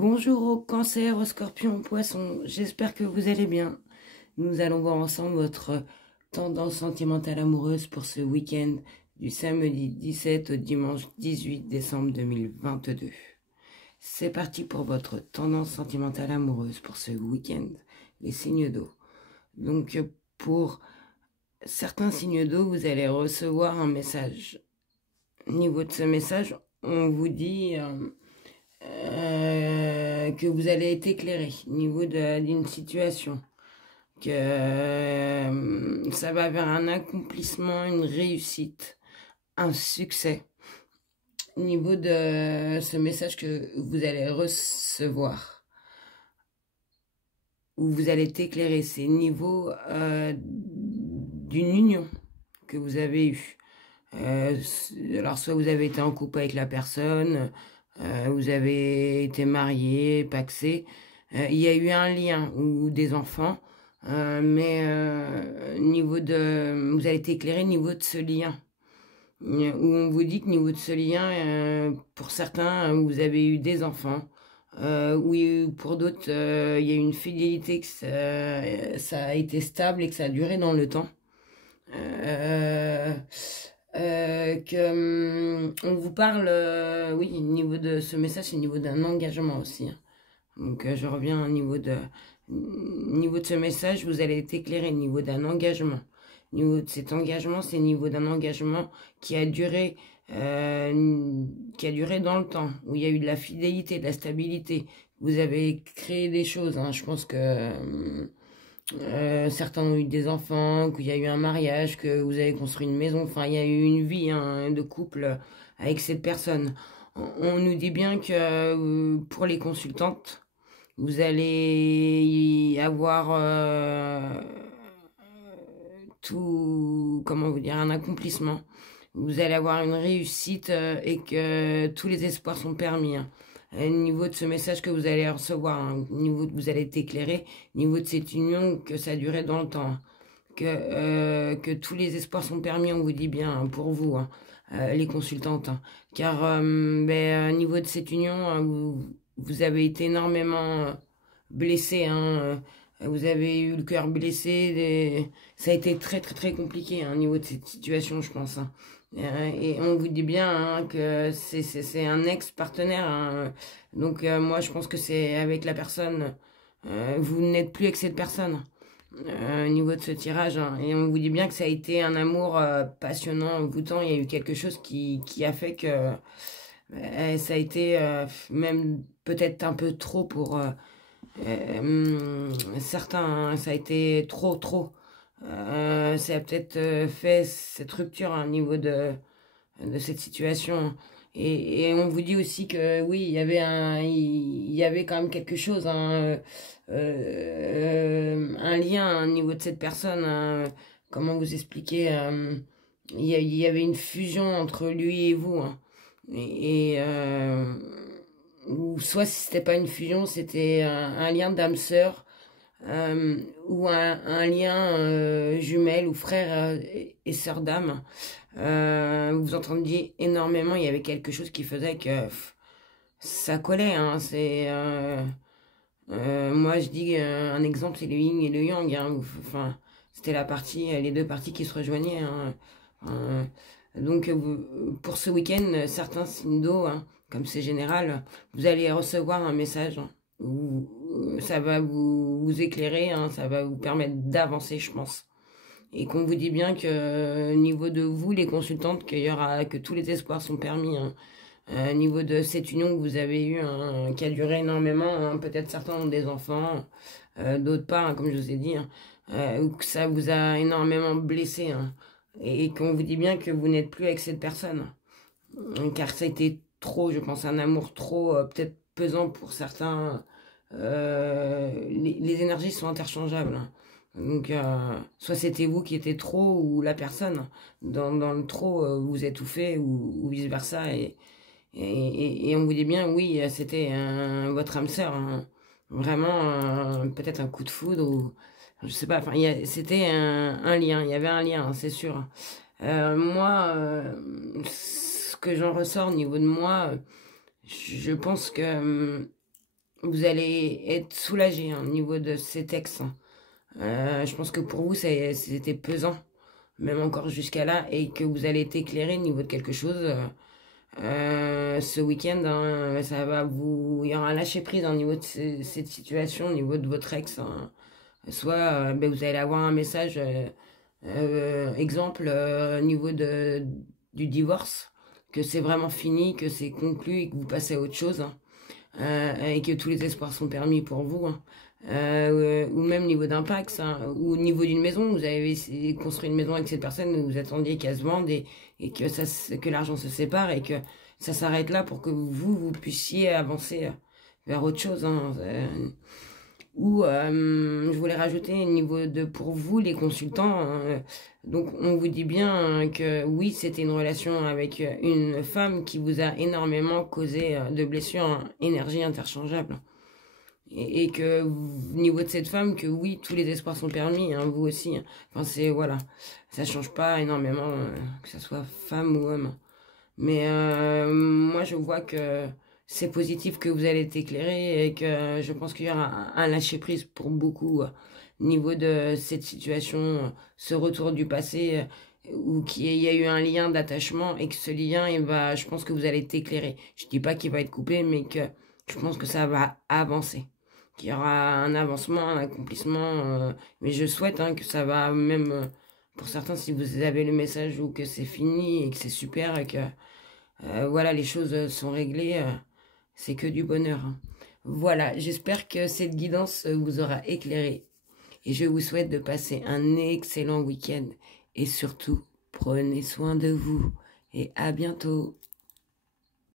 Bonjour au cancer, au scorpion, au poisson, j'espère que vous allez bien. Nous allons voir ensemble votre tendance sentimentale amoureuse pour ce week-end du samedi 17 au dimanche 18 décembre 2022. C'est parti pour votre tendance sentimentale amoureuse pour ce week-end, les signes d'eau. Donc pour certains signes d'eau, vous allez recevoir un message. Au niveau de ce message, on vous dit... que vous allez être éclairé au niveau d'une situation, que ça va vers un accomplissement, une réussite, un succès. Au niveau de ce message que vous allez recevoir, où vous allez être éclairé, c'est au niveau d'une union que vous avez eue. Alors soit vous avez été en couple avec la personne, vous avez été marié, pacsé, il y a eu un lien ou des enfants, mais niveau de, vous avez été éclairé au niveau de ce lien, où on vous dit que niveau de ce lien, pour certains, vous avez eu des enfants, ou pour d'autres, il y a eu une fidélité, que ça a été stable et que ça a duré dans le temps. On vous parle, oui, au niveau de ce message, c'est au niveau d'un engagement aussi. Hein. Donc je reviens au niveau de ce message, vous allez être éclairé au niveau d'un engagement. Au niveau de cet engagement, c'est au niveau d'un engagement qui a duré dans le temps, où il y a eu de la fidélité, de la stabilité. Vous avez créé des choses, hein. Je pense que certains ont eu des enfants, qu'il y a eu un mariage, que vous avez construit une maison, enfin il y a eu une vie hein, de couple avec cette personne. On nous dit bien que pour les consultantes, vous allez y avoir tout, comment vous dire, un accomplissement. Vous allez avoir une réussite et que tous les espoirs sont permis. Hein. Au niveau de ce message que vous allez recevoir, hein, au niveau de vous allez être éclairé, au niveau de cette union, que ça a duré dans le temps, hein, que tous les espoirs sont permis, on vous dit bien, hein, pour vous, hein, les consultantes. Hein. Car au niveau de cette union, hein, vous avez été énormément blessé, hein, vous avez eu le cœur blessé, ça a été très très très compliqué hein, au niveau de cette situation, je pense. Hein. Et on vous dit bien hein, que c'est un ex-partenaire. Hein. Donc moi je pense que c'est avec la personne, vous n'êtes plus avec cette personne au niveau de ce tirage. Hein. Et on vous dit bien que ça a été un amour passionnant, envoûtant. Il y a eu quelque chose qui a fait que ça a été même peut-être un peu trop pour certains. Hein. Ça a été trop. Ça a peut-être fait cette rupture hein, au niveau de cette situation. Et on vous dit aussi que oui, il y avait quand même quelque chose, hein, un lien hein, au niveau de cette personne. Hein, comment vous expliquer il y avait une fusion entre lui et vous. Hein, ou soit si c'était pas une fusion, c'était un lien d'âme sœur ou un lien jumelle ou frère et sœur d'âme. Vous vous entendiez énormément, il y avait quelque chose qui faisait que ça collait. Hein, moi je dis un exemple, c'est le yin et le yang. Hein, enfin, c'était la partie, les deux parties qui se rejoignaient. Hein, donc pour ce week-end, certains signes d'eau, hein, comme c'est général, vous allez recevoir un message. Hein, où ça va vous éclairer, hein, ça va vous permettre d'avancer, je pense. Et qu'on vous dit bien que au niveau de vous, les consultantes, que tous les espoirs sont permis. Hein. Au niveau de cette union que vous avez eue, hein, qui a duré énormément, hein, peut-être certains ont des enfants, d'autres pas, hein, comme je vous ai dit, hein, ou que ça vous a énormément blessé. Hein, et qu'on vous dit bien que vous n'êtes plus avec cette personne. Car ça a été trop, je pense, un amour trop, peut-être pesant pour certains. Les énergies sont interchangeables. Hein. Donc, soit c'était vous qui étiez trop ou la personne. Dans le trop, vous étouffez ou vice-versa. Et on vous dit bien, oui, c'était votre âme sœur. Hein. Vraiment, peut-être un coup de foudre ou... Je sais pas, enfin, c'était un lien. Il y avait un lien, hein, c'est sûr. Moi, ce que j'en ressors au niveau de moi, je pense que vous allez être soulagé au niveau de ces textes. Je pense que pour vous, c'était pesant, même encore jusqu'à là, et que vous allez être éclairé au niveau de quelque chose. Ce week-end, ça va vous, il y aura un lâcher prise au niveau de cette situation, au niveau de votre ex. Soit vous allez avoir un message, exemple, au niveau du divorce, que c'est vraiment fini, que c'est conclu et que vous passez à autre chose. Et que tous les espoirs sont permis pour vous. Ou même niveau d'impact, ou au niveau d'une maison, vous avez essayé de construire une maison avec cette personne, vous attendiez qu'elle se vende et que l'argent se sépare et que ça s'arrête là pour que vous puissiez avancer vers autre chose. Ou je voulais rajouter au niveau de pour vous les consultants, donc on vous dit bien que oui, c'était une relation avec une femme qui vous a énormément causé de blessures énergie interchangeables, et que au niveau de cette femme, que oui, tous les espoirs sont permis, vous aussi, enfin c'est voilà, ça change pas énormément que ça soit femme ou homme, mais moi je vois que c'est positif que vous allez être éclairé et que je pense qu'il y aura un lâcher prise pour beaucoup au niveau de cette situation, ce retour du passé, où qu'il y a eu un lien d'attachement et que ce lien, je pense que vous allez être éclairé. Je dis pas qu'il va être coupé, mais que je pense que ça va avancer, qu'il y aura un avancement, un accomplissement, mais je souhaite que ça va même, pour certains, si vous avez le message ou que c'est fini et que c'est super et que voilà, les choses sont réglées, c'est que du bonheur. Voilà, j'espère que cette guidance vous aura éclairé et je vous souhaite de passer un excellent week-end et surtout, prenez soin de vous et à bientôt.